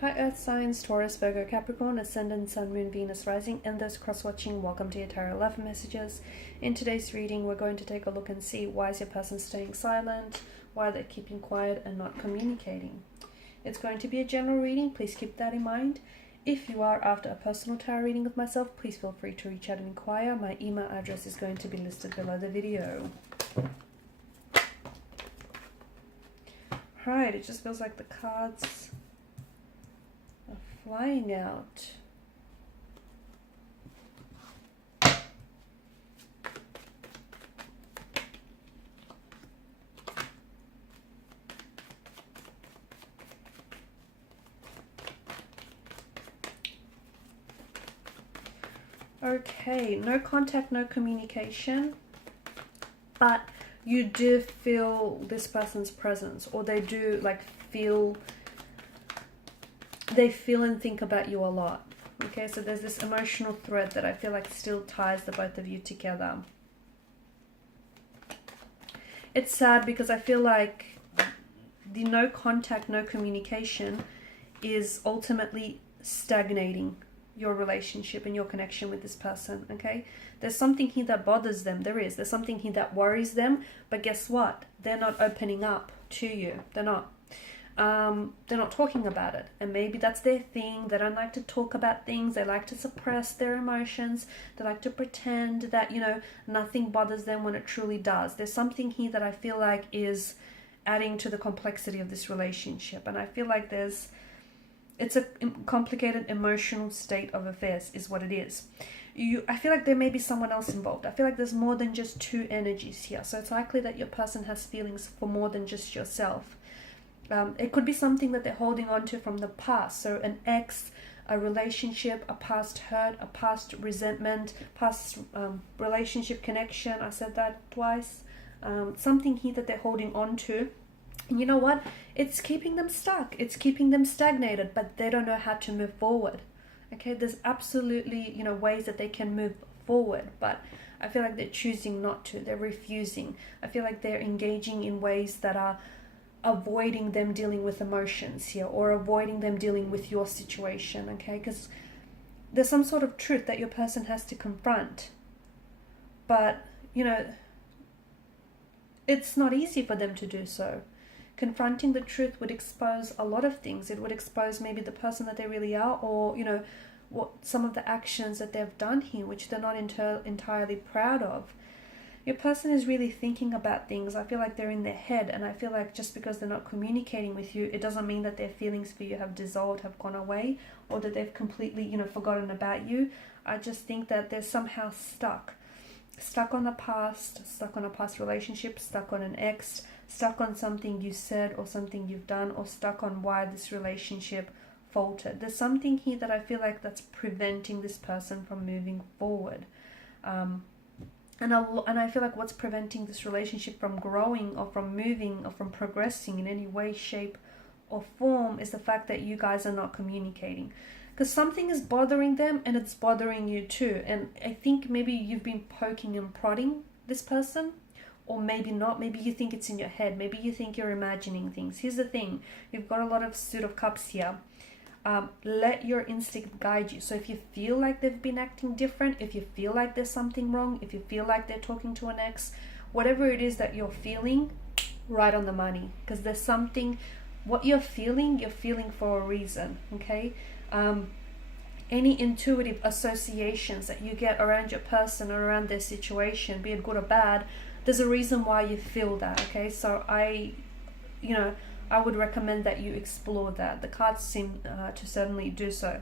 Hi Earth signs, Taurus, Virgo, Capricorn, Ascendant, Sun, Moon, Venus, Rising, and those cross-watching, welcome to your Tarot Love Messages. In today's reading, we're going to take a look and see why is your person staying silent, why they're keeping quiet and not communicating. It's going to be a general reading, please keep that in mind. If you are after a personal tarot reading with myself, please feel free to reach out and inquire. My email address is going to be listed below the video. Alright, it just feels like the cards flying out. Okay, no contact, no communication, but you do feel this person's presence, or they do like they feel and think about you a lot. Okay, so there's this emotional thread that I feel like still ties the both of you together. It's sad because I feel like the no contact, no communication is ultimately stagnating your relationship and your connection with this person. Okay, there's something here that bothers them. There's something here that worries them, but guess what? They're not opening up to you. They're not talking about it, and maybe that's their thing. They don't like to talk about things. They like to suppress their emotions. They like to pretend that, you know, nothing bothers them when it truly does. There's something here that I feel like is adding to the complexity of this relationship, and I feel like it's a complicated emotional state of affairs is what it is. I feel like there may be someone else involved. I feel like there's more than just two energies here, so it's likely that your person has feelings for more than just yourself. It could be something that they're holding on to from the past. So an ex, a relationship, a past hurt, a past resentment, past relationship connection. I said that twice. Something here that they're holding on to. And you know what? It's keeping them stuck. It's keeping them stagnated, but they don't know how to move forward. Okay, there's absolutely, you know, ways that they can move forward, but I feel like they're choosing not to. They're refusing. I feel like they're engaging in ways that are avoiding them dealing with emotions here, or avoiding them dealing with your situation. Okay, because there's some sort of truth that your person has to confront, but you know, it's not easy for them to do so. Confronting the truth would expose a lot of things. It would expose maybe the person that they really are, or you know, what some of the actions that they've done here which they're not entirely proud of. Your person is really thinking about things. I feel like they're in their head, and I feel like just because they're not communicating with you, it doesn't mean that their feelings for you have dissolved, have gone away, or that they've completely, you know, forgotten about you. I just think that they're somehow stuck on the past, stuck on a past relationship, stuck on an ex, stuck on something you said or something you've done, or stuck on why this relationship faltered. There's something here that I feel like that's preventing this person from moving forward. And I feel like what's preventing this relationship from growing or from moving or from progressing in any way, shape or form is the fact that you guys are not communicating. Because something is bothering them, and it's bothering you too. And I think maybe you've been poking and prodding this person, or maybe not. Maybe you think it's in your head. Maybe you think you're imagining things. Here's the thing. You've got a lot of Suit of Cups here. Let your instinct guide you. So if you feel like they've been acting different, if you feel like there's something wrong, if you feel like they're talking to an ex, whatever it is that you're feeling, right on the money. Because there's something, what you're feeling for a reason. Okay, any intuitive associations that you get around your person or around their situation, be it good or bad, there's a reason why you feel that. Okay, so I would recommend that you explore that. The cards seem to certainly do so.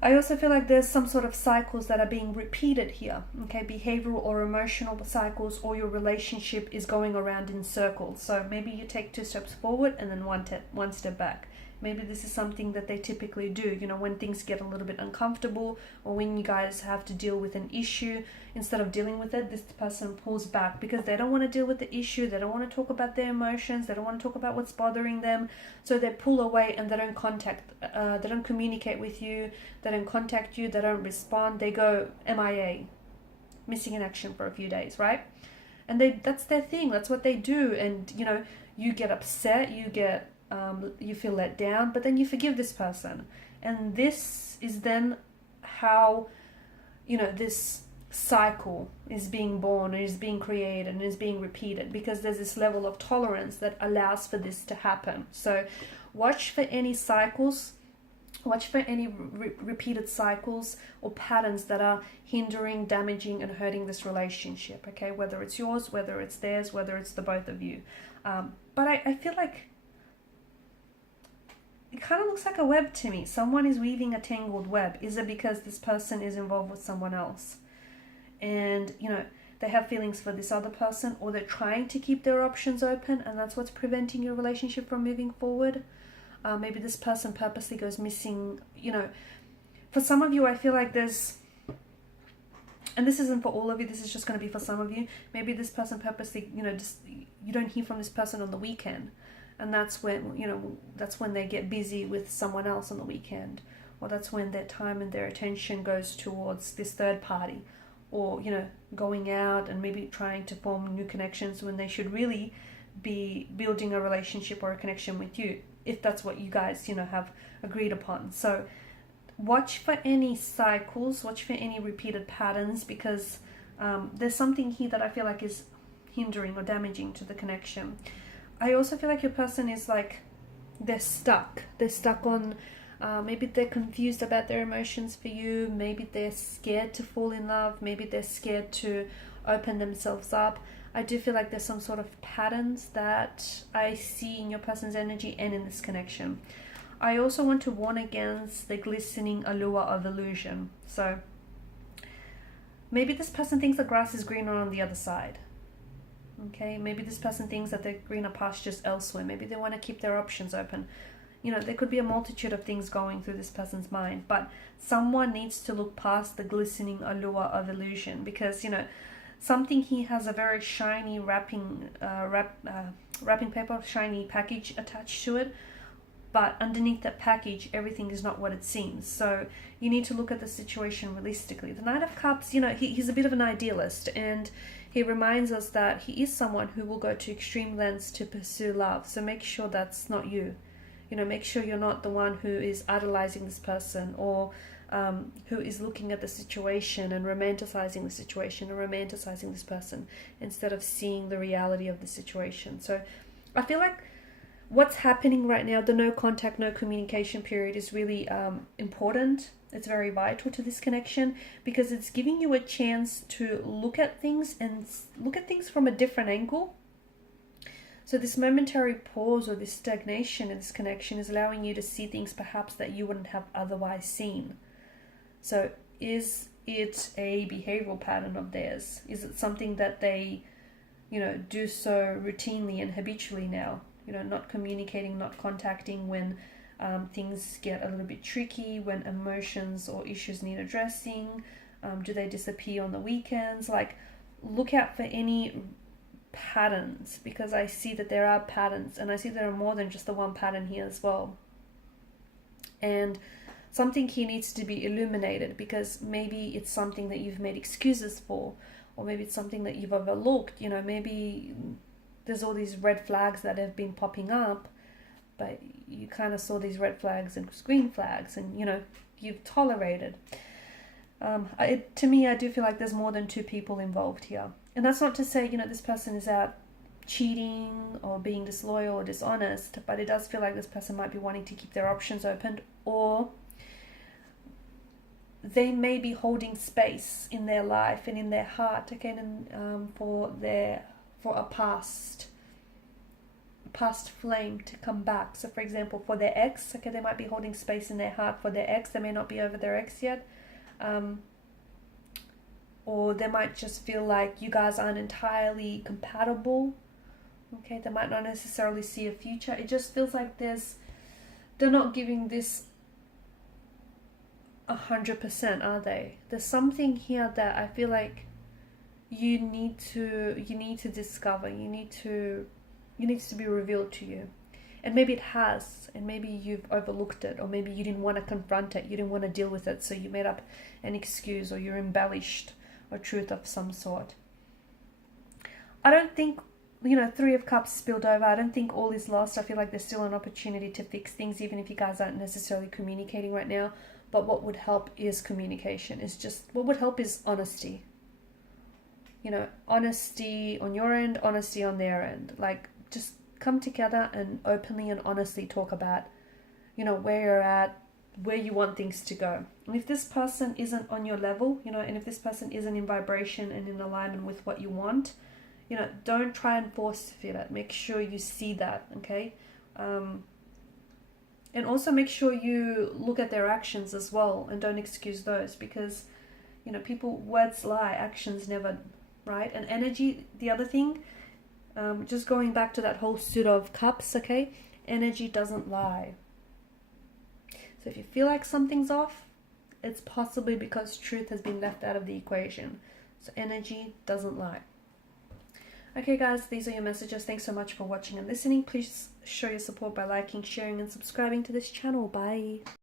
I also feel like there's some sort of cycles that are being repeated here. Okay, behavioral or emotional cycles, or your relationship is going around in circles. So maybe you take 2 steps forward and then one step back. Maybe this is something that they typically do, you know, when things get a little bit uncomfortable, or when you guys have to deal with an issue, instead of dealing with it, this person pulls back because they don't want to deal with the issue. They don't want to talk about their emotions. They don't want to talk about what's bothering them. So they pull away and they don't they don't communicate with you. They don't contact you. They don't respond. They go MIA, missing in action for a few days, right? And that's their thing. That's what they do. And, you know, you get upset, you get you feel let down, but then you forgive this person. And this is then how, you know, this cycle is being born, and is being created, and is being repeated, because there's this level of tolerance that allows for this to happen. So watch for any cycles, watch for any repeated cycles or patterns that are hindering, damaging, and hurting this relationship, okay? Whether it's yours, whether it's theirs, whether it's the both of you. But I feel like it kind of looks like a web to me. Someone is weaving a tangled web. Is it because this person is involved with someone else? And, you know, they have feelings for this other person, or they're trying to keep their options open, and that's what's preventing your relationship from moving forward. Maybe this person purposely goes missing. You know, for some of you, I feel like there's, and this isn't for all of you, this is just going to be for some of you. Maybe this person purposely, you know, just, you don't hear from this person on the weekend. And that's when, you know, that's when they get busy with someone else on the weekend. Or that's when their time and their attention goes towards this third party. Or, you know, going out and maybe trying to form new connections when they should really be building a relationship or a connection with you, if that's what you guys, you know, have agreed upon. So watch for any cycles, watch for any repeated patterns, because there's something here that I feel like is hindering or damaging to the connection. I also feel like your person is like, they're stuck on, maybe they're confused about their emotions for you, maybe they're scared to fall in love, maybe they're scared to open themselves up. I do feel like there's some sort of patterns that I see in your person's energy and in this connection. I also want to warn against the glistening allure of illusion. So maybe this person thinks the grass is greener on the other side. Okay, maybe this person thinks that there are greener pastures elsewhere. Maybe they want to keep their options open. You know, there could be a multitude of things going through this person's mind, but someone needs to look past the glistening allure of illusion, because, you know, something here has a very shiny wrapping paper, shiny package attached to it, but underneath that package, everything is not what it seems. So you need to look at the situation realistically. The Knight of Cups, you know, he's a bit of an idealist, and he reminds us that he is someone who will go to extreme lengths to pursue love. So make sure that's not you. You know, make sure you're not the one who is idolizing this person, or who is looking at the situation and romanticizing the situation, or romanticizing this person instead of seeing the reality of the situation. So I feel like what's happening right now, the no contact, no communication period, is really important. It's very vital to this connection, because it's giving you a chance to look at things and look at things from a different angle. So this momentary pause or this stagnation in this connection is allowing you to see things perhaps that you wouldn't have otherwise seen. So is it a behavioral pattern of theirs? Is it something that they, you know, do so routinely and habitually now? You know, not communicating, not contacting when things get a little bit tricky, when emotions or issues need addressing. Do they disappear on the weekends? Like, look out for any patterns, because I see that there are patterns, and I see there are more than just the one pattern here as well. And something here needs to be illuminated, because maybe it's something that you've made excuses for, or maybe it's something that you've overlooked. You know, maybe there's all these red flags that have been popping up, but you kind of saw these red flags and green flags, and, you know, you've tolerated. To me, I do feel like there's more than two people involved here. And that's not to say, you know, this person is out cheating or being disloyal or dishonest, but it does feel like this person might be wanting to keep their options open, or they may be holding space in their life and in their heart, again, and for a past flame to come back. So for example, for their ex, okay, they might be holding space in their heart for their ex. They may not be over their ex yet, or they might just feel like you guys aren't entirely compatible. Okay, they might not necessarily see a future. It just feels like they're not giving this 100%, are they? There's something here that I feel like you need to discover. You need to be revealed to you. And maybe it has, and maybe you've overlooked it, or maybe you didn't want to confront it, you didn't want to deal with it, so you made up an excuse, or you embellished a truth of some sort. I don't think you know, Three of Cups spilled over. I don't think all is lost. I feel like there's still an opportunity to fix things, even if you guys aren't necessarily communicating right now. But what would help is communication. What would help is honesty. You know, honesty on your end, honesty on their end. Like, just come together and openly and honestly talk about, you know, where you're at, where you want things to go. And if this person isn't on your level, you know, and if this person isn't in vibration and in alignment with what you want, you know, don't try and force to fit it. Make sure you see that, okay? And also make sure you look at their actions as well and don't excuse those, because, you know, words lie, actions never, right? And energy, the other thing, just going back to that whole suit of cups, okay? Energy doesn't lie. So if you feel like something's off, it's possibly because truth has been left out of the equation. So energy doesn't lie. Okay guys, these are your messages. Thanks so much for watching and listening. Please show your support by liking, sharing and subscribing to this channel. Bye.